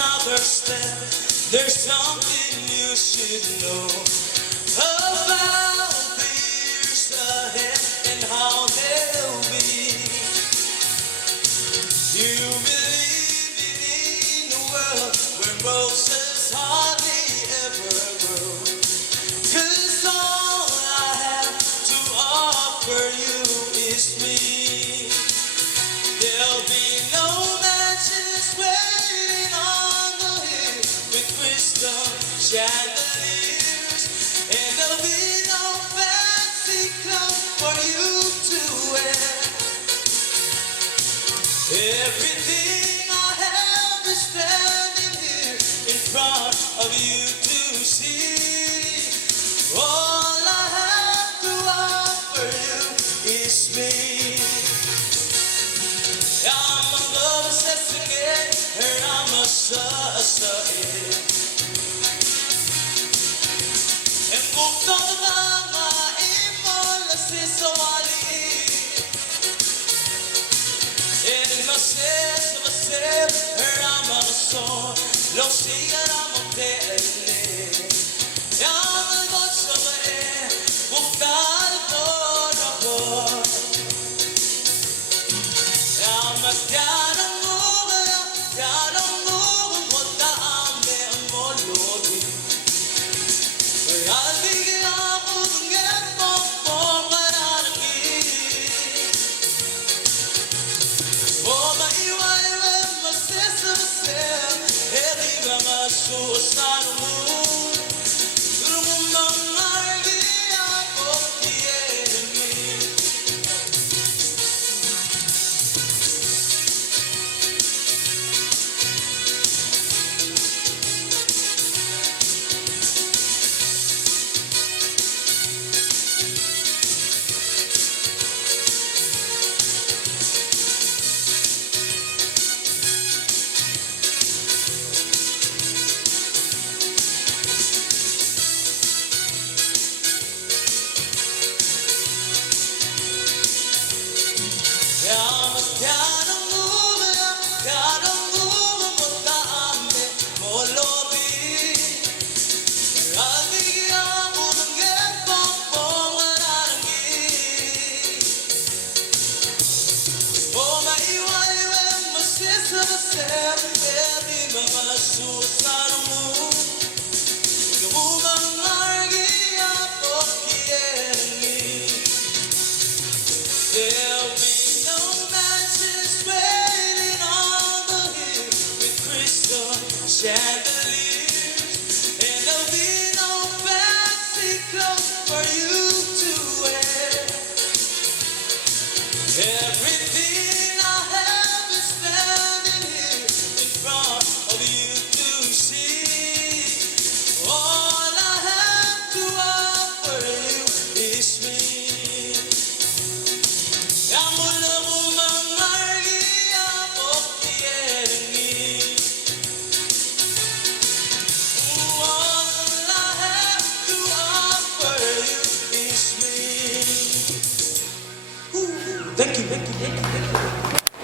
another step. There's something you should know about the years ahead and how they'll be. You believe in a world where roses hardly ever grow. 'Cause all I have to offer you is me. There'll be no mansions waiting on the hill with crystal chandeliers, and there'll be no fancy clothes for you to wear. Everything I have is standing here in front of you to see. All I have to offer you is me. I'm a lover, sesame, I'm a sassain. En buksan mga imolasis sa wali. En masip, I'm a son, lo sigan I'm a dele. I'm a godsame, bukal por amor. I'm a piano mo na ame ang molodi. I'll be moving and forward on oh, my iwaiwe, my sister, every my suicide moon. Lumang argi ako me. I'm a piano mover, mo taame mo lobi. I'll be moving and forward on oh, my iwaiwe, my sister, every mama susano mo. Lumang argi ako kieni. There'll be no mansions waiting on the hill with crystal chandeliers.